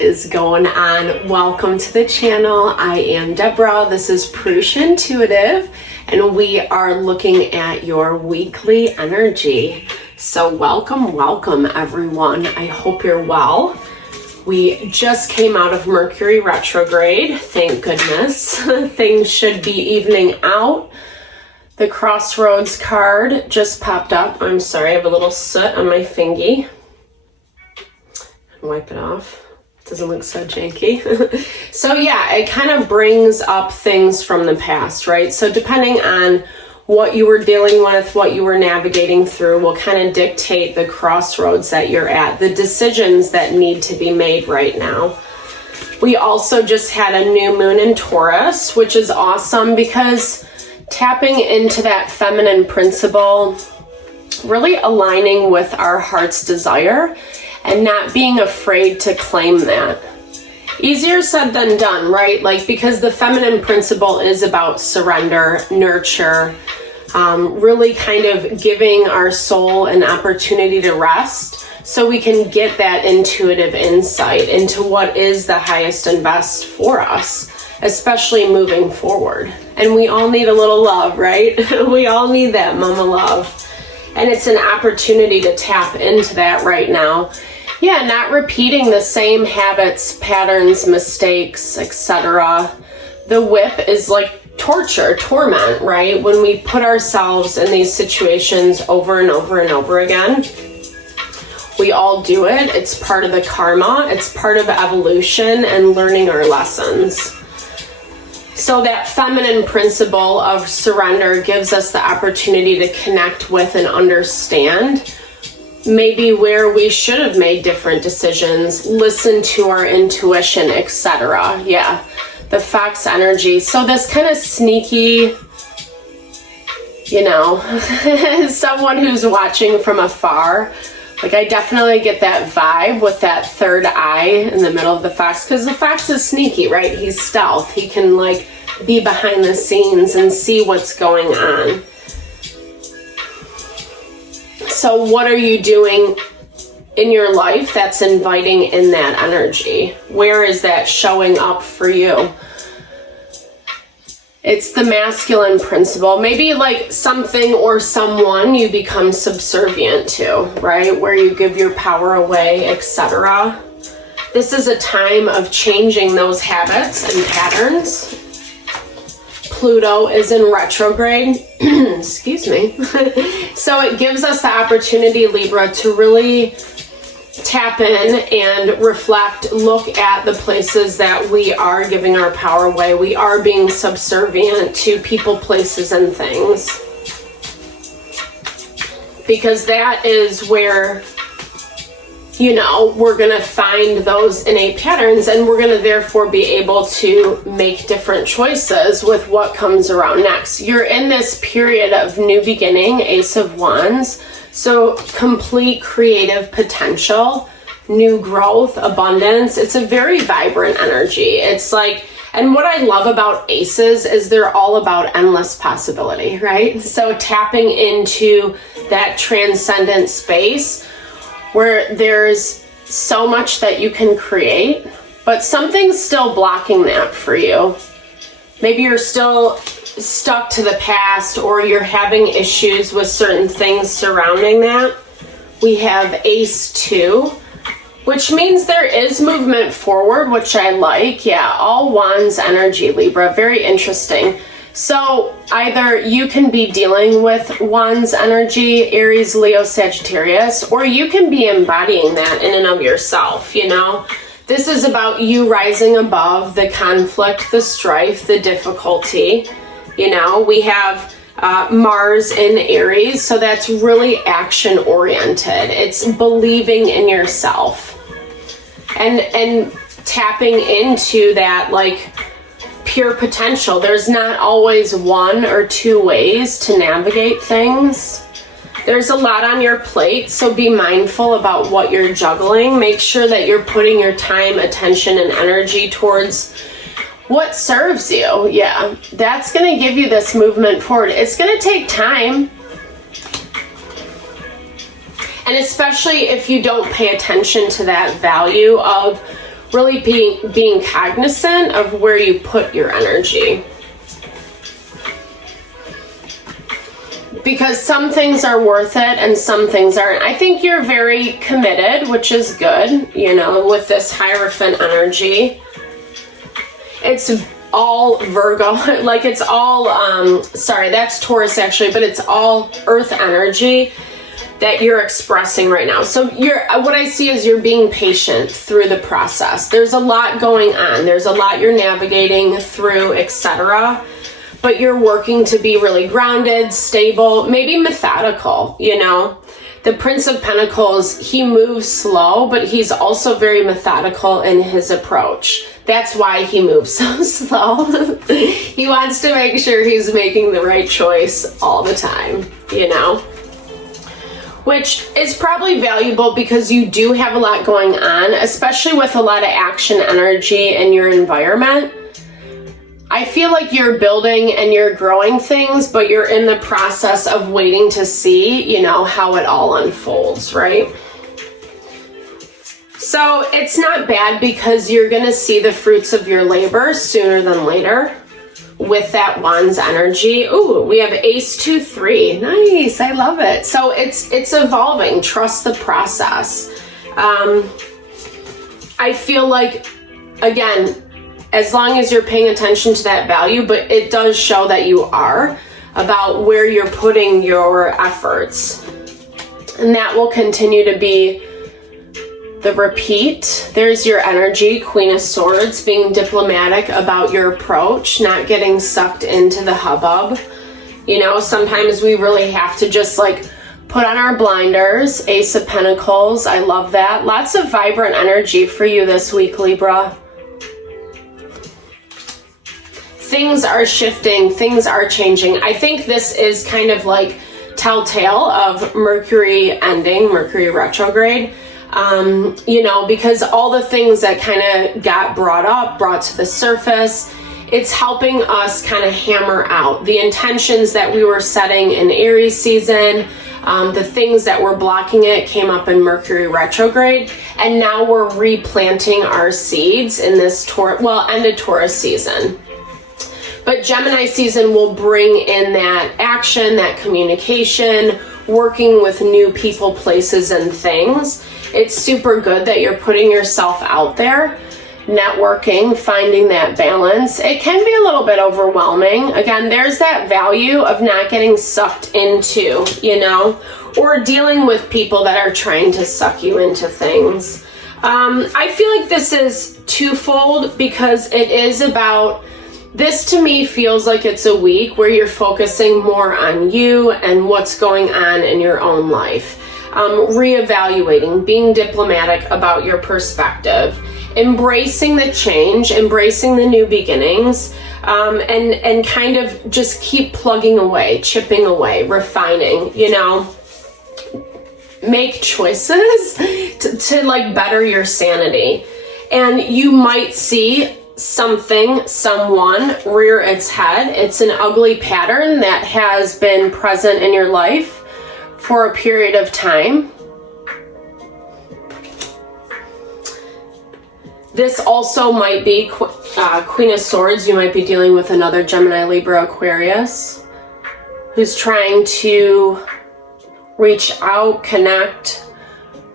What is going on? Welcome to the channel. I am Deborah. This is Purusha Intuitive, and we are looking at your weekly energy. So welcome everyone. I hope you're well. We just came out of Mercury retrograde. Thank goodness. Things should be evening out. The Crossroads card just popped up. I'm sorry, I have a little soot on my fingy. Wipe it off. Doesn't look so janky. So yeah, it kind of brings up things from the past, right? So depending on what you were dealing with, what you were navigating through, will kind of dictate the crossroads that you're at, the decisions that need to be made right now. We also just had a new moon in Taurus, which is awesome because tapping into that feminine principle, really aligning with our heart's desire and not being afraid to claim that. Easier said than done, right? Like, because the feminine principle is about surrender, nurture, really kind of giving our soul an opportunity to rest so we can get that intuitive insight into what is the highest and best for us, especially moving forward. And we all need a little love, right? We all need that mama love. And it's an opportunity to tap into that right now. Yeah, not repeating the same habits, patterns, mistakes, etc. The whip is like torture, torment, right? When we put ourselves in these situations over and over and over again. We all do it. It's part of the karma. It's part of evolution and learning our lessons. So that feminine principle of surrender gives us the opportunity to connect with and understand maybe where we should have made different decisions, listen to our intuition, etc. Yeah, the Fox energy. So this kind of sneaky, you know, someone who's watching from afar. Like, I definitely get that vibe with that third eye in the middle of the fox, because the fox is sneaky, right? He's stealth. He can like be behind the scenes and see what's going on. So what are you doing in your life that's inviting in that energy? Where is that showing up for you? It's the masculine principle. Maybe like something or someone you become subservient to, right? Where you give your power away, etc. This is a time of changing those habits and patterns. Pluto is in retrograde. Excuse me. So it gives us the opportunity, Libra, to really tap in and reflect, look at the places that we are giving our power away. We are being subservient to people, places, and things. Because that is where, you know, we're going to find those innate patterns, and we're going to therefore be able to make different choices with what comes around next. You're in this period of new beginning, Ace of Wands. So complete creative potential, new growth, abundance. It's a very vibrant energy. It's like, and what I love about aces is they're all about endless possibility, right? So tapping into that transcendent space where there's so much that you can create, but something's still blocking that for you. Maybe you're still stuck to the past, or you're having issues with certain things surrounding that. We have Ace 2, which means there is movement forward, which I like. Yeah, all Wands energy, Libra. Very interesting. So either you can be dealing with Wands energy, Aries, Leo, Sagittarius, or you can be embodying that in and of yourself, you know? This is about you rising above the conflict, the strife, the difficulty. You know, we have Mars in Aries, so that's really action oriented. It's believing in yourself and tapping into that like pure potential. There's not always one or two ways to navigate things. There's a lot on your plate, so be mindful about what you're juggling. Make sure that you're putting your time, attention, and energy towards what serves you. Yeah, that's going to give you this movement forward. It's going to take time. And especially if you don't pay attention to that value of really being cognizant of where you put your energy. Because some things are worth it and some things aren't. I think you're very committed, which is good, you know, with this Hierophant energy. It's all Virgo, like it's all, sorry, that's Taurus actually, but it's all Earth energy that you're expressing right now. So what I see is you're being patient through the process. There's a lot going on. There's a lot you're navigating through, etc. But you're working to be really grounded, stable, maybe methodical, you know. The Prince of Pentacles, he moves slow, but he's also very methodical in his approach. That's why he moves so slow. He wants to make sure he's making the right choice all the time, you know. Which is probably valuable because you do have a lot going on, especially with a lot of action energy in your environment. I feel like you're building and you're growing things, but you're in the process of waiting to see, you know, how it all unfolds, right? So it's not bad because you're going to see the fruits of your labor sooner than later with that Wands energy. Ooh, we have Ace 2, 3. Nice. I love it. So it's evolving. Trust the process. I feel like, again, as long as you're paying attention to that value, but it does show that you are, about where you're putting your efforts. And that will continue to be the repeat. There's your energy, Queen of Swords, being diplomatic about your approach, not getting sucked into the hubbub. You know, sometimes we really have to just like put on our blinders. Ace of Pentacles, I love that. Lots of vibrant energy for you this week, Libra. Things are shifting, things are changing. I think this is kind of like telltale of Mercury ending, Mercury retrograde, you know, because all the things that kind of got brought to the surface, it's helping us kind of hammer out the intentions that we were setting in Aries season. The things that were blocking it came up in Mercury retrograde, and now we're replanting our seeds in this end of Taurus season. But Gemini season will bring in that action, that communication, working with new people, places, and things. It's super good that you're putting yourself out there, networking, finding that balance. It can be a little bit overwhelming. Again, there's that value of not getting sucked into, you know, or dealing with people that are trying to suck you into things. I feel like this is twofold because it is about, this to me feels like it's a week where you're focusing more on you and what's going on in your own life. Reevaluating, being diplomatic about your perspective, embracing the change, embracing the new beginnings, and kind of just keep plugging away, chipping away, refining, you know, make choices to like better your sanity. And you might see someone rear its head. It's an ugly pattern that has been present in your life for a period of time. This also might be Queen of Swords. You might be dealing with another Gemini, Libra, Aquarius who's trying to reach out, connect,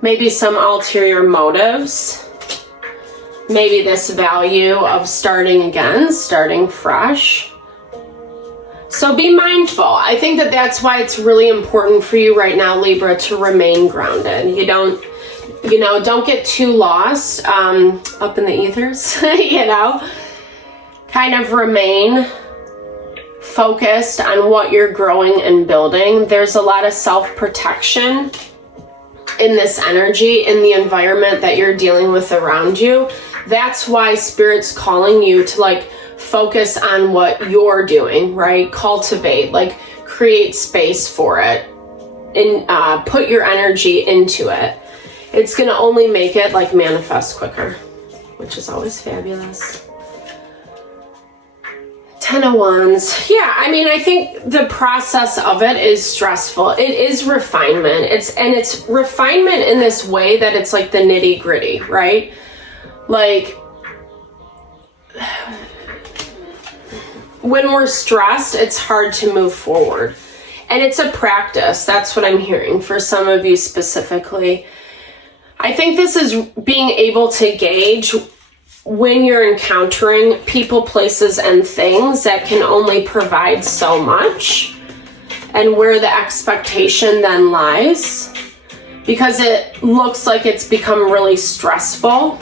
maybe some ulterior motives. Maybe this value of starting again, starting fresh. So be mindful. I think that that's why it's really important for you right now, Libra, to remain grounded. You don't get too lost up in the ethers, you know. Kind of remain focused on what you're growing and building. There's a lot of self-protection in this energy, in the environment that you're dealing with around you. That's why Spirit's calling you to like focus on what you're doing, right? Cultivate, like create space for it and put your energy into it. It's going to only make it like manifest quicker, which is always fabulous. 10 of Wands. Yeah, I mean, I think the process of it is stressful. It is refinement. It's refinement in this way that it's like the nitty gritty, right? Like, when we're stressed, it's hard to move forward. And it's a practice. That's what I'm hearing for some of you specifically. I think this is being able to gauge when you're encountering people, places, and things that can only provide so much, and where the expectation then lies, because it looks like it's become really stressful.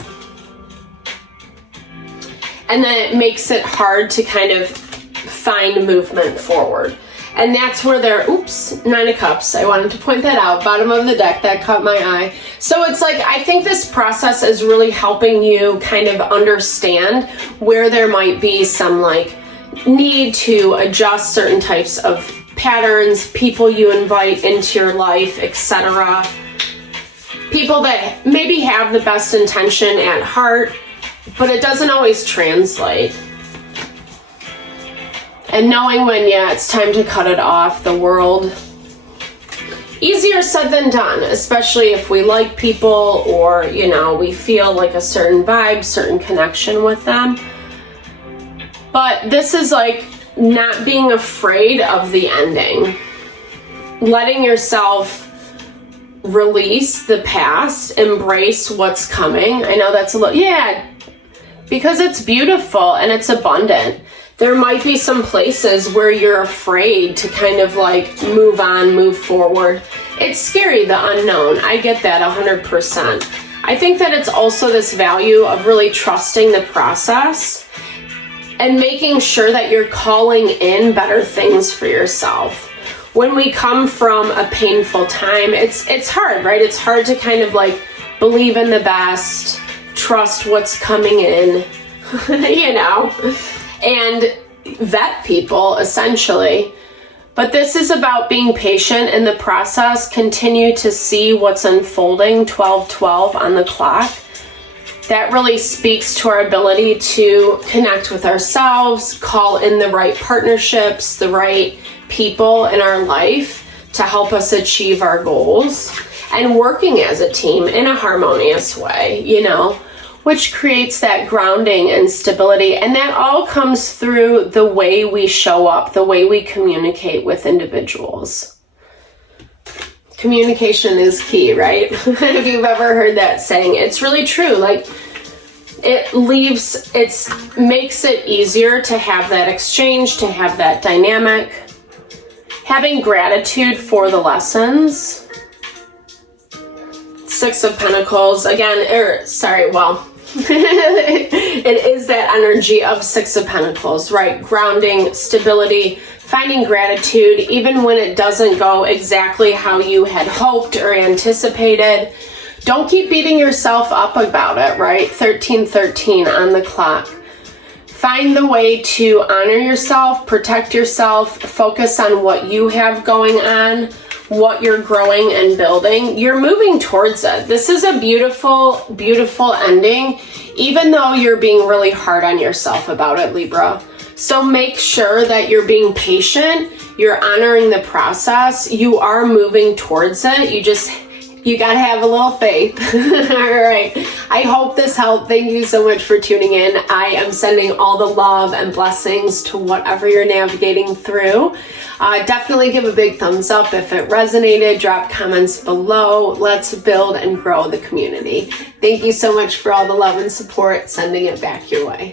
And then it makes it hard to kind of find movement forward. And that's where they're, oops, 9 of Cups. I wanted to point that out. Bottom of the deck, that caught my eye. So it's like, I think this process is really helping you kind of understand where there might be some like need to adjust certain types of patterns, people you invite into your life, etc. People that maybe have the best intention at heart, but it doesn't always translate. And knowing when, yeah, it's time to cut it off, the world. Easier said than done, especially if we like people or, you know, we feel like a certain vibe, certain connection with them. But this is like not being afraid of the ending. Letting yourself release the past, embrace what's coming. I know that's a little, yeah, because it's beautiful and it's abundant. There might be some places where you're afraid to kind of like move on, move forward. It's scary, the unknown. I get that 100%. I think that it's also this value of really trusting the process and making sure that you're calling in better things for yourself. When we come from a painful time, it's hard, right? It's hard to kind of like believe in the best, trust what's coming in, you know, and vet people essentially. But this is about being patient in the process, continue to see what's unfolding, 12:12 on the clock. That really speaks to our ability to connect with ourselves, call in the right partnerships, the right people in our life to help us achieve our goals, and working as a team in a harmonious way, you know, which creates that grounding and stability. And that all comes through the way we show up, the way we communicate with individuals. Communication is key, right? If you've ever heard that saying, it's really true. Like, it makes it easier to have that exchange, to have that dynamic. Having gratitude for the lessons. 6 of Pentacles, again, it is that energy of 6 of Pentacles, right? Grounding, stability, finding gratitude, even when it doesn't go exactly how you had hoped or anticipated. Don't keep beating yourself up about it, right? 13:13 on the clock. Find the way to honor yourself, protect yourself, focus on what you have going on, what you're growing and building. You're moving towards it. This is a beautiful, beautiful ending, even though you're being really hard on yourself about it, Libra. So make sure that you're being patient, you're honoring the process, you are moving towards it. You gotta have a little faith. All right. I hope this helped. Thank you so much for tuning in. I am sending all the love and blessings to whatever you're navigating through. Definitely give a big thumbs up if it resonated. Drop comments below. Let's build and grow the community. Thank you so much for all the love and support. Sending it back your way.